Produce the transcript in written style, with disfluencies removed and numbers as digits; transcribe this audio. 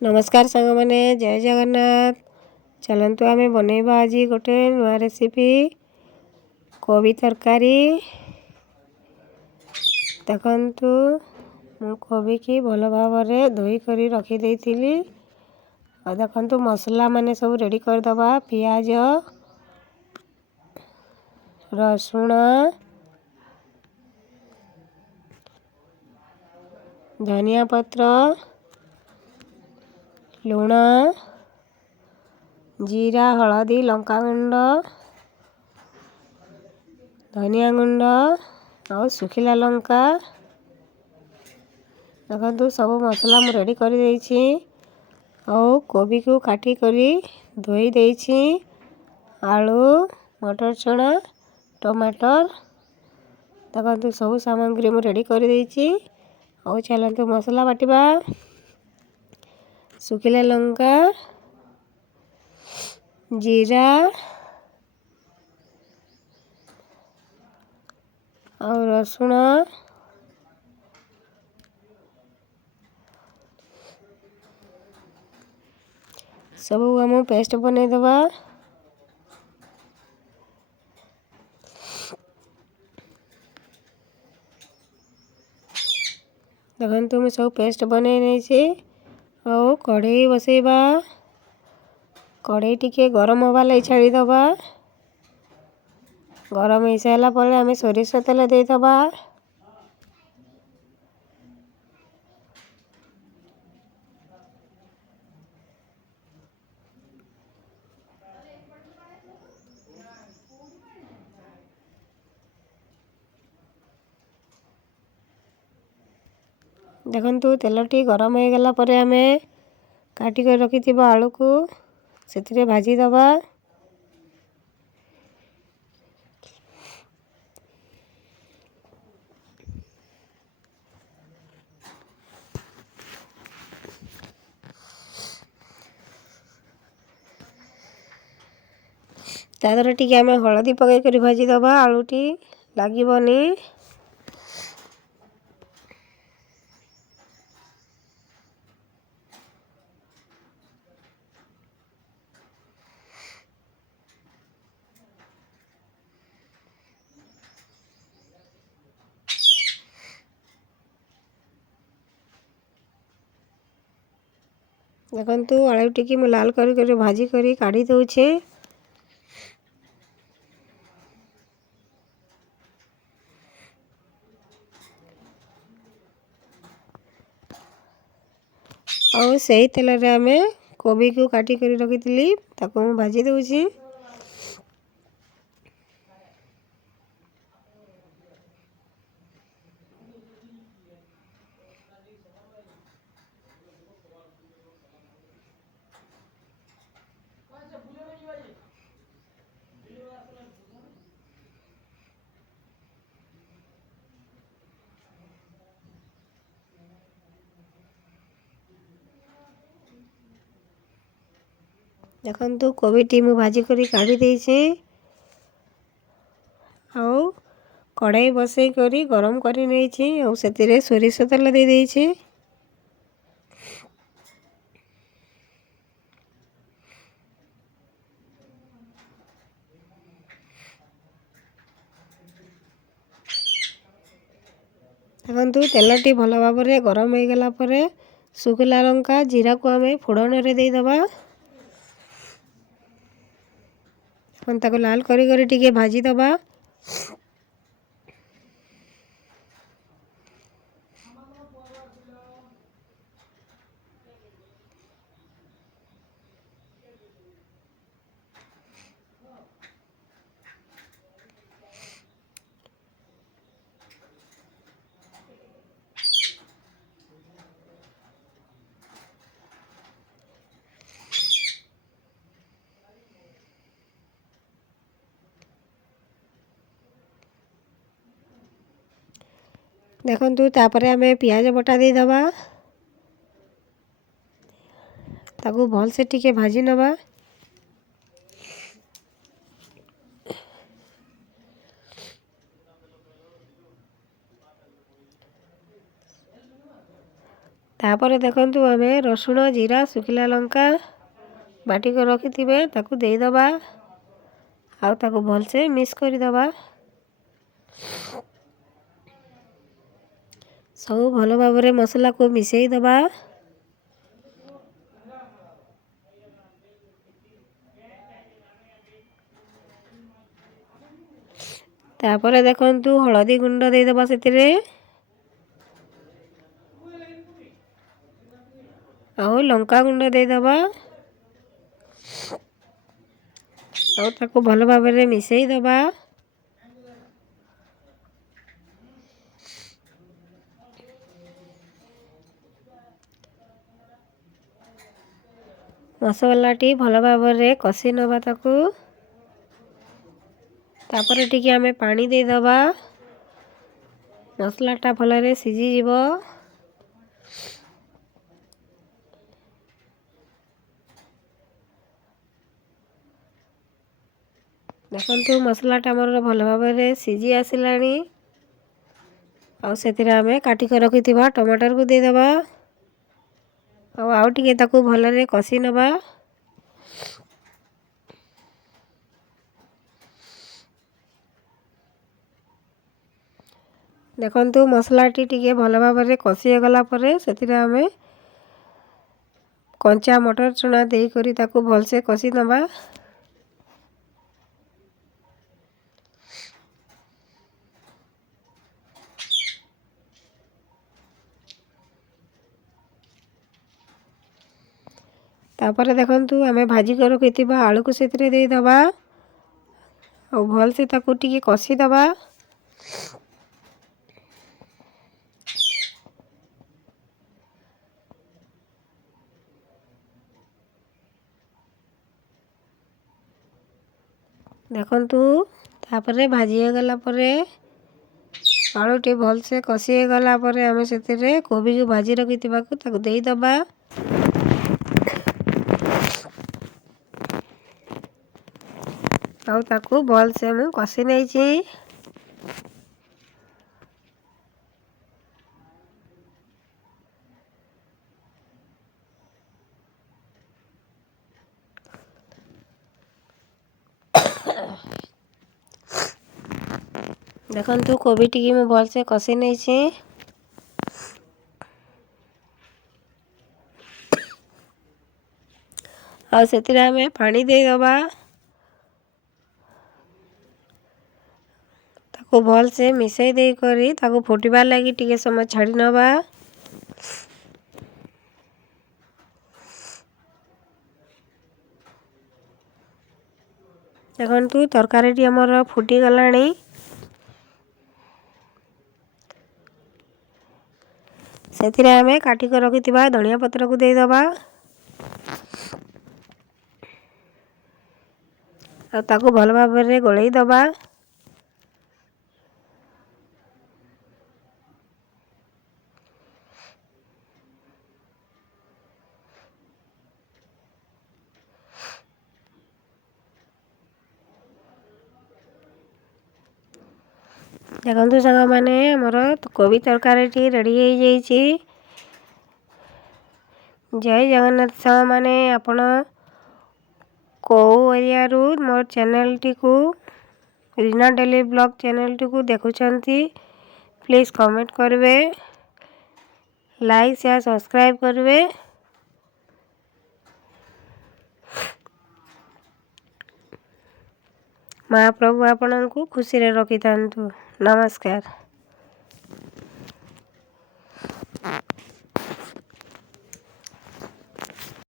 नमस्कार सांग मैंने जय जगन्नाथ। चलतु आम बनइबा आज गोटे नुआ रेसिपी कोबी तरकारी। देखंतु मु कोबी की भल भाव धोई कर रखी देइथिली। और देखंतु मसला माने सब रेडी कर दबा। पियाज, रसुण, धनिया पत्र, लुण, जीरा, हलदी, लंका गुंड, धनिया गुंड और सुखिला लंका। देखो सब मसला मु रेडी कर देइछि। और कोबी को काटी करी धोई देइछि। आलू, मटर, चना, टमाटर देखो सब सामग्री मु रेडी कर देइछि। और चलतु मसला बाटिबा। सुखिला लंका, जीरा और रसुण सब आम पेस्ट बनै दबा। देखंतु मैं सब पेस्ट बनै नहीं। और कढ़ई बसैबा। कढ़ई टिके गरम होगा लई छाड़ी दबा। गरम हो सारा पर आम सोरिष तेल दे दबा। देखंतु तेलटी गरम हो गला पर आम काटी कर रखी आलू को से भाजी दबा। तादर टी आम हलदी पकई कर भाजी दबा। आलूटी लगनी। देखंतु आलू टी मु लाल कर भाजी करी काढ़ी दउछे। और सही तेल रे आम कोबी को काटी कर रखी ताको मु भाजी दउछी। देखंतु कोबी टी मु भाजी करी काढ़ी देइछे। और कढ़ाई बसई करी गरम करी नैछि। और सेतिरे सोरिष तेल दे देइछे। देखंतु तेलटी भल भाव गरम हो गला पर सुखिला लंका, जीरा को आम फोड़न रे दे दबा। ताको लाल करी टिके भाजी दबा। देखंतु तापरे आम पियाज बटा दे दबा। ताको भल से टिके भाजी नबा। तापर देखंतु आमे रसुण जीरा सुखिला लंका बाटी को रखिथिबे ताकू देइदबा आउ ताकू भलसे मिक्स करिदबा। सब भल भाବରେ मसला को मिसई दबा। तापर देखंतु हळदी गुंड देइदबा सेतिरे आउ लंका गुंड देइदबा आउ ताकू भल भाବରେ मिसई दबा। मसलाटी भल भाବରେ कषि नबा ताकू। तापर टिके आमे पानी देइदबा मसलाटा भलरे सिझी जीवो। देखंतु मसलाटा मोर भल भाବରେ सिझी आसिलानी। आउ सेतिरे आमे काटी कर रखिथिबा टमाटर को देइदबा आउ टिके ताकू भलरे कषि नबा। देखंतु मसलाटी टिके भल भाବରେ कषि गला परे सेतिरे आमे कंचा मटर चना देई करी ताकू भलसे कषि नबा। तापर देखंतु आमे भाजी कर रखिथिबा आलू को सेतिरे देई दबा और भल से ताकू टिके कषि दबा। देखंतु तापर भाजी गला परे आलू टे भल से कषि गला परे आमे सेतिरे कोबी को भाजी रखिथिबा को ताकू देई दबा। आउ ताकू भल से मु कषि नेछि। देखंतु कोबी टिकी मु भल से कषि नेछि। आउ सेतिरे आमे पानी देई दबा ताकू भल से मिसई देई करी ताकू फुटिबार लागी टिके समय छाड़ी नबा। देखंतु तरकारीटी हमर फुटी गलानी। सेतिरे आमे काटी कर रखिथिबा धनिया पत्र को देई दबा आ ताकू भल भाବରେ गोळेई दबा। देखंतु संग माने हमर कोबी तरकारीटी रेडी हो जाइछि। जय जगन्नाथ संग माने आपण को एरिया रु मोर चैनल टी को Reena daily blog channel T को देखुछंती प्लीज कमेंट करबे लाइक शेयर सब्सक्राइब करबे। महाप्रभु आपन को खुशी रे रखी थांतु। नमस्कार।